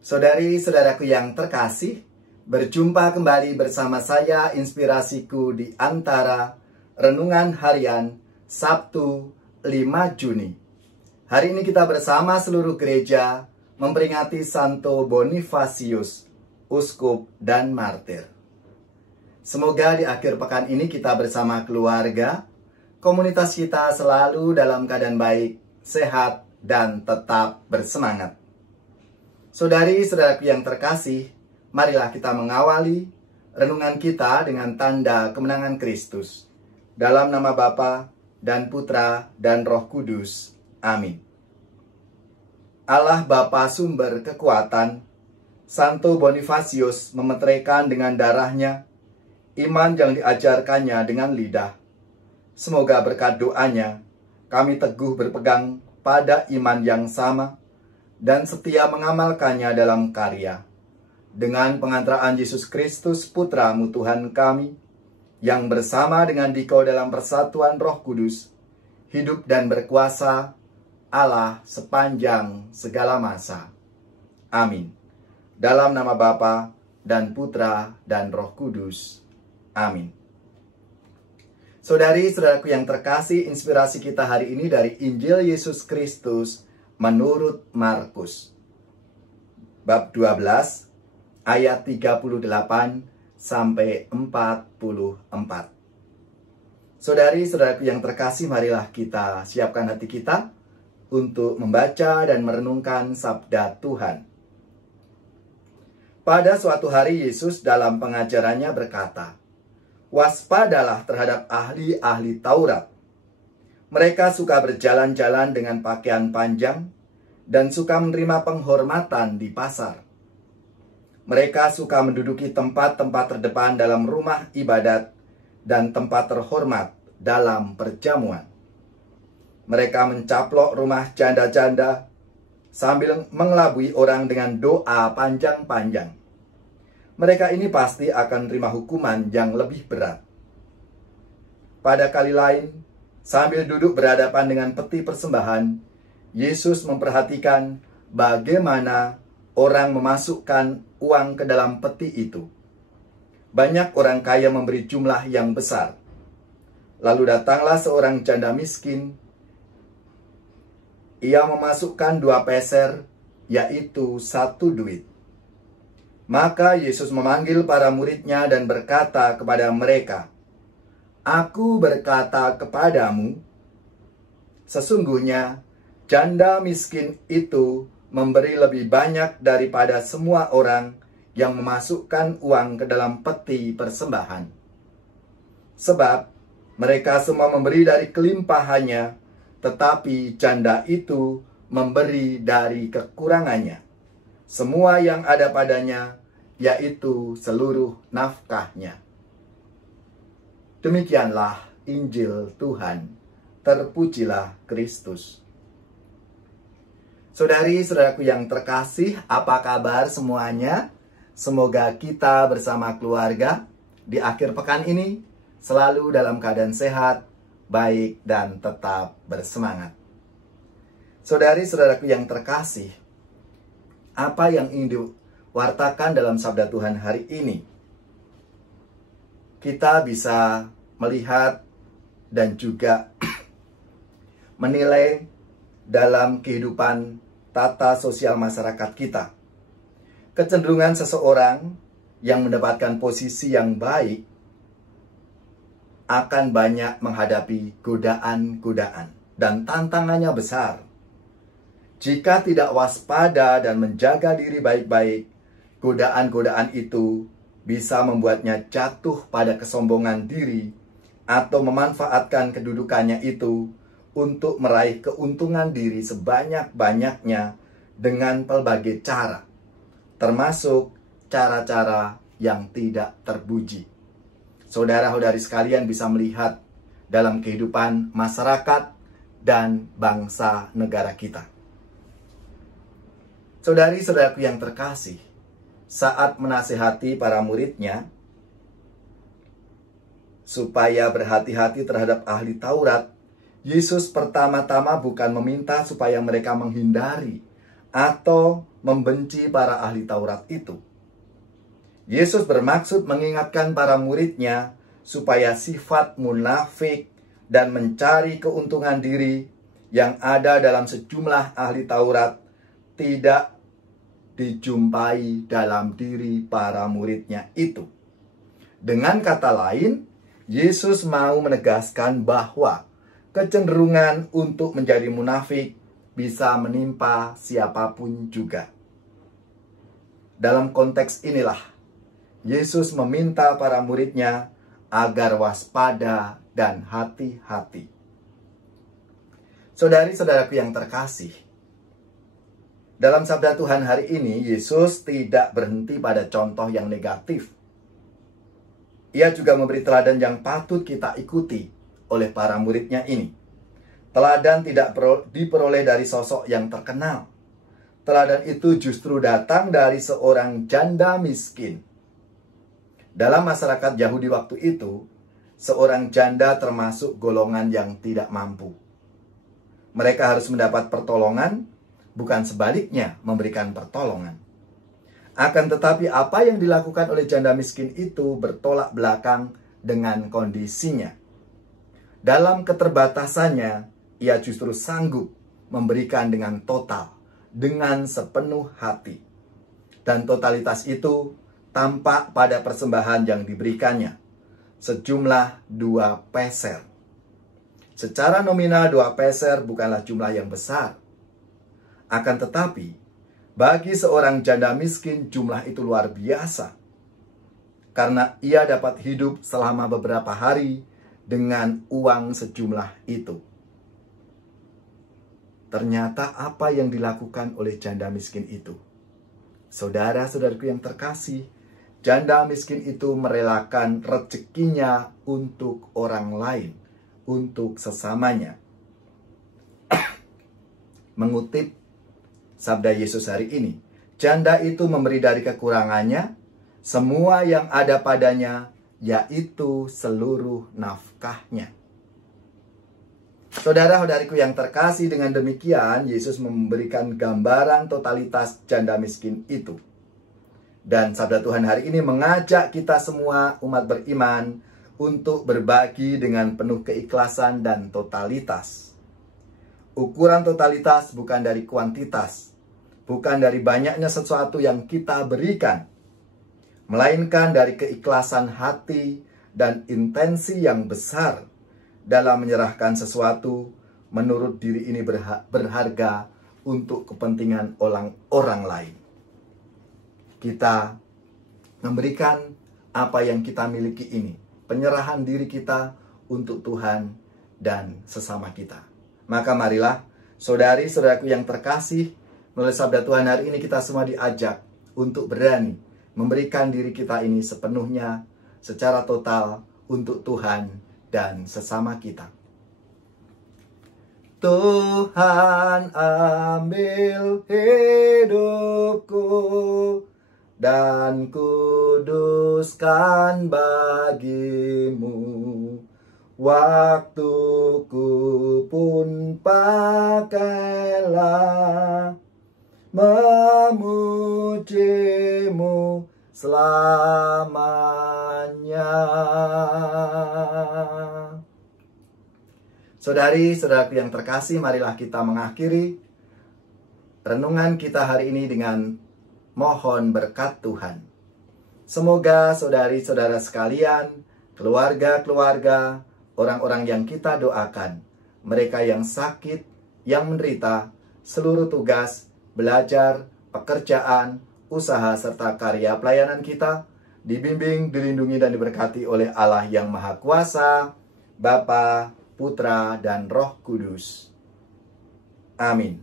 Saudari-saudaraku yang terkasih, berjumpa kembali bersama saya Inspirasiku di Antara Renungan Harian Sabtu 5 Juni. Hari ini kita bersama seluruh gereja memperingati Santo Bonifasius, uskup dan martir. Semoga di akhir pekan ini kita bersama keluarga, komunitas kita selalu dalam keadaan baik, sehat, dan tetap bersemangat. Saudari-saudaraku yang terkasih, marilah kita mengawali renungan kita dengan tanda kemenangan Kristus. Dalam nama Bapa dan Putra dan Roh Kudus. Amin. Allah Bapa sumber kekuatan, Santo Bonifasius memeteraikan dengan darahnya iman yang diajarkannya dengan lidah. Semoga berkat doanya kami teguh berpegang pada iman yang sama dan setia mengamalkannya dalam karya. Dengan pengantaraan Yesus Kristus Putra-Mu Tuhan kami, yang bersama dengan Dikau dalam persatuan Roh Kudus, hidup dan berkuasa Allah sepanjang segala masa. Amin. Dalam nama Bapa dan Putra dan Roh Kudus. Amin. Saudari-saudaraku yang terkasih, inspirasi kita hari ini dari Injil Yesus Kristus menurut Markus. Bab 12, ayat 38 sampai 44. Saudari-saudaraku yang terkasih, marilah kita siapkan hati kita untuk membaca dan merenungkan sabda Tuhan. Pada suatu hari Yesus dalam pengajarannya berkata, "Waspadalah terhadap ahli-ahli Taurat. Mereka suka berjalan-jalan dengan pakaian panjang dan suka menerima penghormatan di pasar. Mereka suka menduduki tempat-tempat terdepan dalam rumah ibadat dan tempat terhormat dalam perjamuan. Mereka mencaplok rumah janda-janda sambil mengelabui orang dengan doa panjang-panjang. Mereka ini pasti akan menerima hukuman yang lebih berat." Pada kali lain, sambil duduk berhadapan dengan peti persembahan, Yesus memperhatikan bagaimana orang memasukkan uang ke dalam peti itu. Banyak orang kaya memberi jumlah yang besar. Lalu datanglah seorang janda miskin. Ia memasukkan 2 peser, yaitu 1 duit. Maka Yesus memanggil para muridnya dan berkata kepada mereka, "Aku berkata kepadamu, sesungguhnya janda miskin itu memberi lebih banyak daripada semua orang yang memasukkan uang ke dalam peti persembahan. Sebab mereka semua memberi dari kelimpahannya, tetapi janda itu memberi dari kekurangannya, semua yang ada padanya, yaitu seluruh nafkahnya." Demikianlah Injil Tuhan. Terpujilah Kristus. Saudari-saudaraku yang terkasih, apa kabar semuanya? Semoga kita bersama keluarga di akhir pekan ini selalu dalam keadaan sehat, baik, dan tetap bersemangat. Saudari-saudaraku yang terkasih, apa yang ingin diwartakan dalam sabda Tuhan hari ini? Kita bisa melihat dan juga menilai dalam kehidupan tata sosial masyarakat kita. Kecenderungan seseorang yang mendapatkan posisi yang baik akan banyak menghadapi godaan-godaan dan tantangannya besar. Jika tidak waspada dan menjaga diri baik-baik, godaan-godaan itu bisa membuatnya jatuh pada kesombongan diri atau memanfaatkan kedudukannya itu untuk meraih keuntungan diri sebanyak-banyaknya dengan pelbagai cara, termasuk cara-cara yang tidak terpuji. Saudara-saudari sekalian bisa melihat dalam kehidupan masyarakat dan bangsa negara kita. Saudari-saudaraku yang terkasih, saat menasihati para muridnya supaya berhati-hati terhadap ahli Taurat, Yesus pertama-tama bukan meminta supaya mereka menghindari atau membenci para ahli Taurat itu. Yesus bermaksud mengingatkan para muridnya supaya sifat munafik dan mencari keuntungan diri yang ada dalam sejumlah ahli Taurat tidak dijumpai dalam diri para muridnya itu. Dengan kata lain, Yesus mau menegaskan bahwa kecenderungan untuk menjadi munafik bisa menimpa siapapun juga. Dalam konteks inilah, Yesus meminta para muridnya agar waspada dan hati-hati. Saudari-saudaraku yang terkasih, dalam sabda Tuhan hari ini, Yesus tidak berhenti pada contoh yang negatif. Ia juga memberi teladan yang patut kita ikuti oleh para muridnya ini. Teladan tidak diperoleh dari sosok yang terkenal. Teladan itu justru datang dari seorang janda miskin. Dalam masyarakat Yahudi waktu itu, seorang janda termasuk golongan yang tidak mampu. Mereka harus mendapat pertolongan, bukan sebaliknya memberikan pertolongan. Akan tetapi apa yang dilakukan oleh janda miskin itu bertolak belakang dengan kondisinya. Dalam keterbatasannya, ia justru sanggup memberikan dengan total, dengan sepenuh hati. Dan totalitas itu tampak pada persembahan yang diberikannya, sejumlah 2 peser. Secara nominal 2 peser bukanlah jumlah yang besar. Akan tetapi, bagi seorang janda miskin jumlah itu luar biasa. Karena ia dapat hidup selama beberapa hari dengan uang sejumlah itu. Ternyata apa yang dilakukan oleh janda miskin itu? Saudara-saudaraku yang terkasih, janda miskin itu merelakan rezekinya untuk orang lain, untuk sesamanya. Mengutip sabda Yesus hari ini, janda itu memberi dari kekurangannya semua yang ada padanya, yaitu seluruh nafkahnya. Saudara-saudariku yang terkasih, dengan demikian Yesus memberikan gambaran totalitas janda miskin itu. Dan sabda Tuhan hari ini mengajak kita semua umat beriman untuk berbagi dengan penuh keikhlasan dan totalitas. Ukuran totalitas bukan dari kuantitas, bukan dari banyaknya sesuatu yang kita berikan, melainkan dari keikhlasan hati dan intensi yang besar dalam menyerahkan sesuatu menurut diri ini berharga untuk kepentingan orang lain. Kita memberikan apa yang kita miliki ini, penyerahan diri kita untuk Tuhan dan sesama kita. Maka marilah, saudari-saudaraku yang terkasih, melalui sabda Tuhan hari ini kita semua diajak untuk berani memberikan diri kita ini sepenuhnya, secara total untuk Tuhan dan sesama kita. Tuhan, ambil hidupku dan kuduskan bagimu. Waktuku pun pakailah memujimu selamanya. Saudari-saudaraku yang terkasih, marilah kita mengakhiri renungan kita hari ini dengan mohon berkat Tuhan. Semoga saudari-saudara sekalian, keluarga-keluarga, orang-orang yang kita doakan, mereka yang sakit, yang menderita, seluruh tugas, belajar, pekerjaan, usaha, serta karya pelayanan kita, dibimbing, dilindungi, dan diberkati oleh Allah yang Maha Kuasa, Bapa, Putra, dan Roh Kudus. Amin.